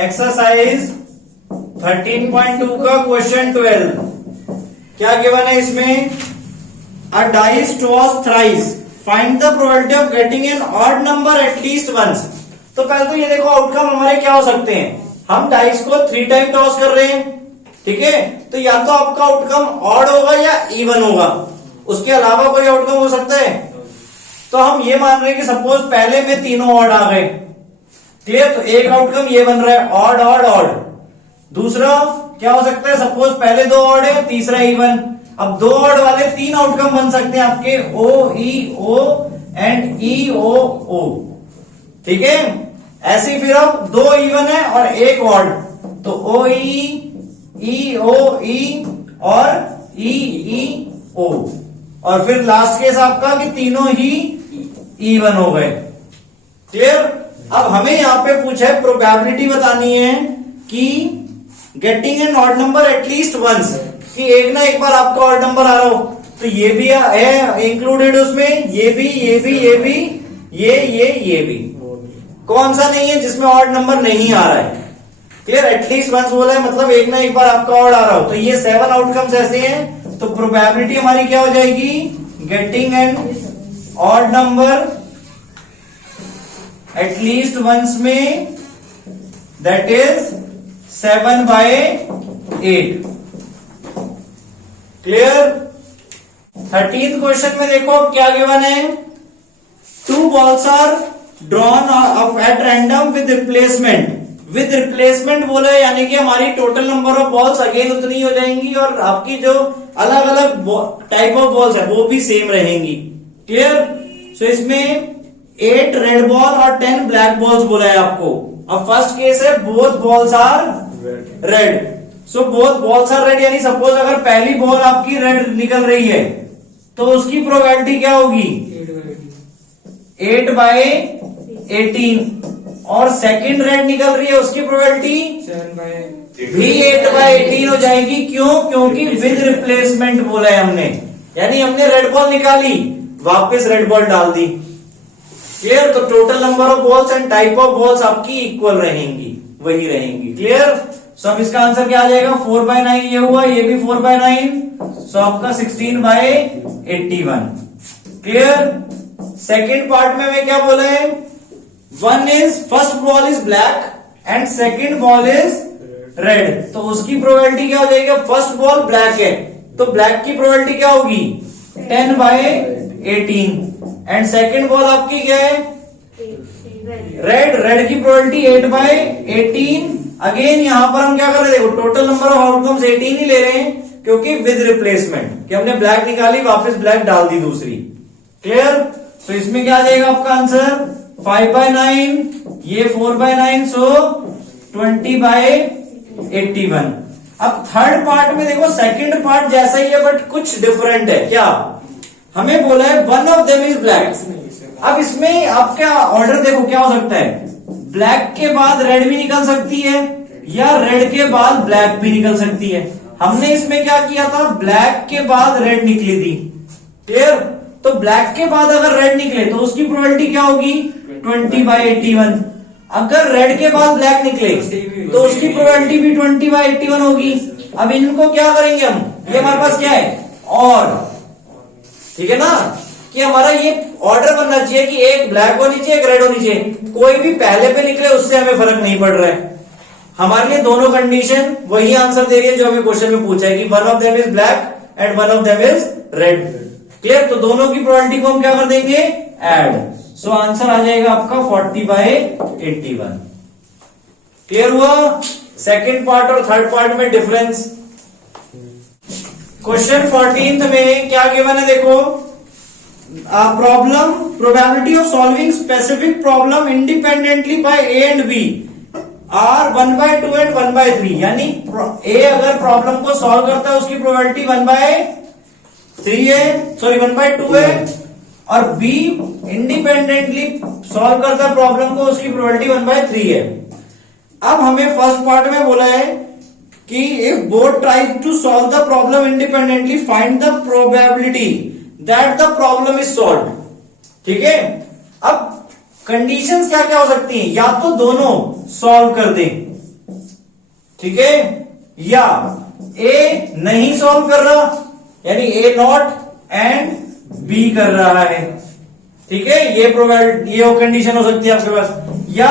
Exercise 13.2 का question 12 क्या given है इसमें? A dice toss thrice, find the probability of getting an odd number at least once. तो पहले तो ये देखो आउटकम हमारे क्या हो सकते हैं। हम डाइस को 3 टाइम टॉस कर रहे हैं, ठीक है, तो या तो आपका आउटकम ऑड होगा या इवन होगा, उसके अलावा कोई आउटकम हो सकता है। तो हम ये मान रहे हैं कि सपोज पहले में तीनों ऑड आ गए, क्लियर, तो एक आउटकम ये बन रहा है ऑड ऑड ऑड। दूसरा क्या हो सकता है, सपोज पहले 2 ऑड है, तीसरा इवन। अब 2 ऑड वाले 3 आउटकम बन सकते हैं आपके ओ ई ओ एंड ई ओ ओ, ठीक है। ऐसे ही फिर अब 2 इवन है और 1 ऑड, तो ओ ई ओ ई और ई ओ, और फिर लास्ट केस आपका कि तीनों ही इवन हो गए, क्लियर। अब हमें यहां पे पूछा है प्रोबेबिलिटी बतानी है कि getting an odd number at least once, कि एक ना एक बार आपका ऑड नंबर आ रहा हो, तो ये भी है इंक्लूडेड उसमें, ये भी ये भी। कौन सा नहीं है जिसमें ऑड नंबर नहीं आ रहा है, क्लियर। एटलीस्ट वंस बोला है मतलब एक ना एक बार आपका ऑड आ रहा हो, तो ये 7 आउटकम्स ऐसे हैं। तो प्रोबेबिलिटी हमारी क्या हो जाएगी, getting an odd number at least once में, that is 7/8, clear. 13th question में देखो क्या गिवन है, 2 balls are drawn at random with replacement. With replacement बोला है यानी कि हमारी total number of balls again उतनी हो जाएंगी और आपकी जो अलग अलग टाइप ऑफ बॉल्स है वो भी सेम रहेंगी, क्लियर। सो इसमें 8 रेड बॉल और 10 ब्लैक बॉल्स बोला है आपको। अब फर्स्ट केस है both balls are red, so both balls are red, यानी सपोज अगर पहली बॉल आपकी रेड निकल रही है तो उसकी प्रोबेबिलिटी क्या होगी, 8/18, और सेकंड रेड निकल रही है उसकी प्रोबेबिलिटी भी 8/18 हो जाएगी। क्यों? क्योंकि विद रिप्लेसमेंट बोला है हमने, यानी हमने रेड बॉल निकाली वापस रेड बॉल डाल दी, क्लियर। तो total number of balls and type of balls आपकी इक्वल रहेंगी, वही रहेंगी, क्लियर। सो अब इसका आंसर क्या आ जाएगा, 4/9 ये हुआ, ये भी 4/9, सो आपका 16/81, क्लियर। सेकेंड पार्ट में हमें क्या बोला है, first ball is black and second ball is red, तो उसकी प्रोबेबिलिटी क्या हो जाएगी, फर्स्ट बॉल ब्लैक है तो ब्लैक की प्रोबेबिलिटी क्या होगी 10/18, एंड सेकेंड बॉल आपकी क्या है रेड की प्रोबेबिलिटी 8/18। अगेन यहां पर हम क्या कर रहे हैं, देखो टोटल नंबर ऑफ आउटकम्स 18 ही ले रहे हैं क्योंकि विद रिप्लेसमेंट, कि हमने ब्लैक निकाली वापस ब्लैक डाल दी दूसरी, क्लियर। सो इसमें क्या आ जाएगा आपका आंसर 5/9, ये 4/9, सो 20/81। अब थर्ड पार्ट में देखो सेकंड पार्ट जैसा ही है बट कुछ डिफरेंट है। क्या हमें बोला है, one of them is black. अब इसमें आपका ऑर्डर देखो क्या हो सकता है, ब्लैक के बाद रेड भी निकल सकती है या रेड के बाद ब्लैक भी निकल सकती है। हमने इसमें क्या किया था, ब्लैक के बाद रेड निकली थी, क्लियर। तो ब्लैक के बाद अगर रेड निकले तो उसकी प्रोबेबिलिटी क्या होगी 20/81। अगर रेड के बाद ब्लैक निकले तो उसकी प्रोबेबिलिटी भी 20/81 होगी। अब इनको क्या करेंगे हम, ये हमारे पास क्या है और, ठीक है ना, कि हमारा ये ऑर्डर बनना चाहिए कि एक ब्लैक होनी चाहिए एक रेड होनी चाहिए, कोई भी पहले पे निकले उससे हमें फर्क नहीं पड़ रहा है। हमारे लिए दोनों कंडीशन वही आंसर दे रही है जो हमें क्वेश्चन में पूछा है कि one of them is black and one of them is red, clear. तो दोनों की प्रोबेबिलिटी को हम क्या कर देंगे, ऐड, सो आंसर आ जाएगा आपका 40/81, क्लियर हुआ। सेकेंड पार्ट और थर्ड पार्ट में डिफरेंस। क्वेश्चन 14 में क्या गिवन है, देखो problem probability of solving specific problem independently by A and B are 1/2 and 1/3, यानी ए अगर प्रॉब्लम को सॉल्व करता है उसकी प्रोबेबिलिटी 1/3 है, सॉरी 1/2 है, और बी इंडिपेंडेंटली सॉल्व करता है प्रॉब्लम को उसकी प्रोबेबिलिटी 1/3 है। अब हमें फर्स्ट पार्ट में बोला है कि if both tries to solve the problem independently find the probability that the problem is solve, ठीक है। अब कंडीशंस क्या क्या हो सकती हैं, या तो दोनों सॉल्व कर दें, ठीक है, या ए नहीं सॉल्व कर रहा, यानी ए नॉट एंड बी कर रहा है, ठीक है, ये कंडीशन हो सकती है आपके पास, या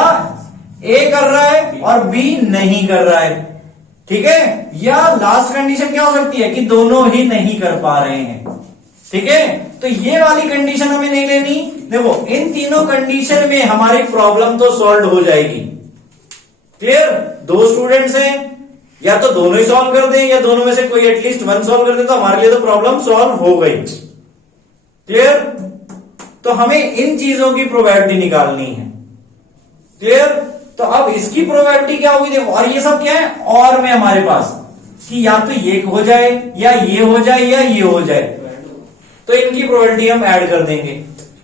ए कर रहा है और बी नहीं कर रहा है, ठीक है, या लास्ट कंडीशन क्या हो सकती है कि दोनों ही नहीं कर पा रहे हैं, ठीक है। तो ये वाली कंडीशन हमें नहीं लेनी। देखो इन तीनों कंडीशन में हमारी प्रॉब्लम तो सॉल्व हो जाएगी। क्लियर, दो स्टूडेंट्स हैं, या तो दोनों ही सॉल्व कर दें या दोनों में से कोई एटलीस्ट वन सॉल्व कर दे तो हमारे लिए तो प्रॉब्लम सॉल्व हो गई। क्लियर, तो हमें इन चीजों की प्रोबेबिलिटी निकालनी है। क्लियर, तो अब इसकी प्रोबेबिलिटी क्या होगी, देखो, और ये सब क्या है, और में हमारे पास कि या तो ये हो जाए या ये हो जाए या ये हो जाए, तो इनकी प्रोबेबिलिटी हम ऐड कर देंगे।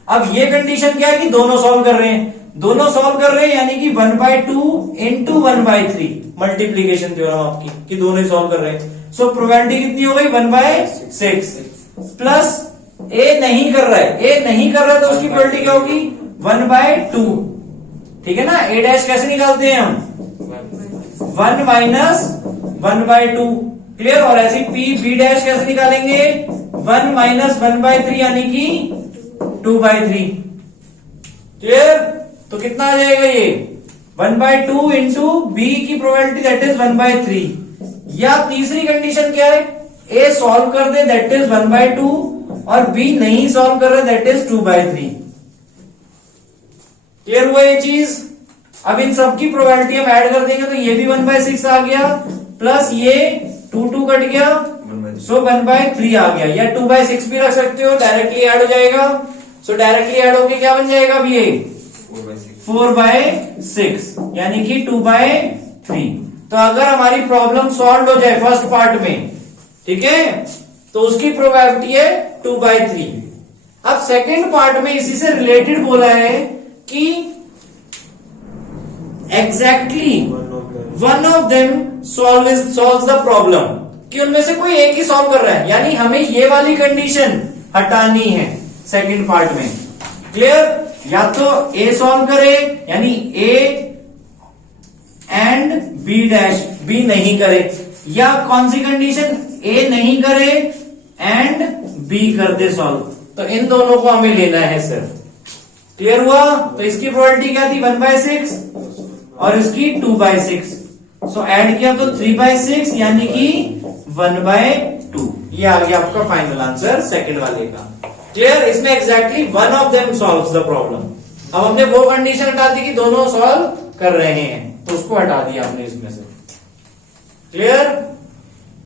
अब ये कंडीशन क्या है कि दोनों सॉल्व कर रहे हैं, दोनों सॉल्व कर रहे हैं, यानी कि 1/2 इंटू 1/3 मल्टीप्लीकेशन थ्योरम आपकी, कि दोनों ही सॉल्व कर रहे हैं। सो प्रोबेबिलिटी कितनी हो गई, 1/6 प्लस ए नहीं कर रहा है, ए नहीं कर रहा है तो उसकी प्रोबेबिलिटी क्या होगी, 1/2, ठीक है ना। ए डैश कैसे निकालते हैं हम, 1 माइनस 1/2, क्लियर। और ऐसी पी बी डैश कैसे निकालेंगे, 1 माइनस 1/3 यानी कि 2/3, क्लियर। तो कितना आ जाएगा ये, 1/2 इंटू बी की प्रोबेबिलिटी दैट इज 1/3, या तीसरी कंडीशन क्या है, ए सॉल्व कर दे दैट इज 1/2 और बी नहीं सॉल्व कर रहे दैट इज 2/3। क्लियर हुआ ये चीज। अब इन सब की प्रोबेबिलिटी हम ऐड कर देंगे तो ये भी 1/6 आ गया, प्लस ये 2 कट गया, सो 1/3 आ गया, या 2/6 भी रख सकते हो, डायरेक्टली ऐड हो जाएगा। सो डायरेक्टली ऐड होके क्या बन जाएगा अब ये 4/6 यानी कि 2/3। तो अगर हमारी प्रॉब्लम सॉल्व हो जाए फर्स्ट पार्ट में, ठीक है, तो उसकी प्रोबेबिलिटी है 2/3। अब सेकंड पार्ट में इसी से रिलेटेड बोला है कि exactly one of them solve the problem, कि उनमें से कोई एक ही सॉल्व कर रहा है, यानी हमें ये वाली कंडीशन हटानी है सेकंड पार्ट में। क्लियर, या तो ए सॉल्व करे यानी A and B dash, B नहीं करे, या कौन सी कंडीशन, ए नहीं करे एंड बी कर दे सॉल्व, तो इन दोनों को हमें लेना है सिर्फ। क्लियर हुआ। तो इसकी प्रोबेबिलिटी क्या थी, 1/6 और इसकी 2/6, सो ऐड किया तो 3/6 यानी कि 1/2। ये आ गया आपका फाइनल आंसर सेकंड वाले का। क्लियर, इसमें exactly one of them solves the problem. अब हमने वो कंडीशन हटा दी कि दोनों सॉल्व कर रहे हैं, तो उसको हटा दिया हमने इसमें से। क्लियर।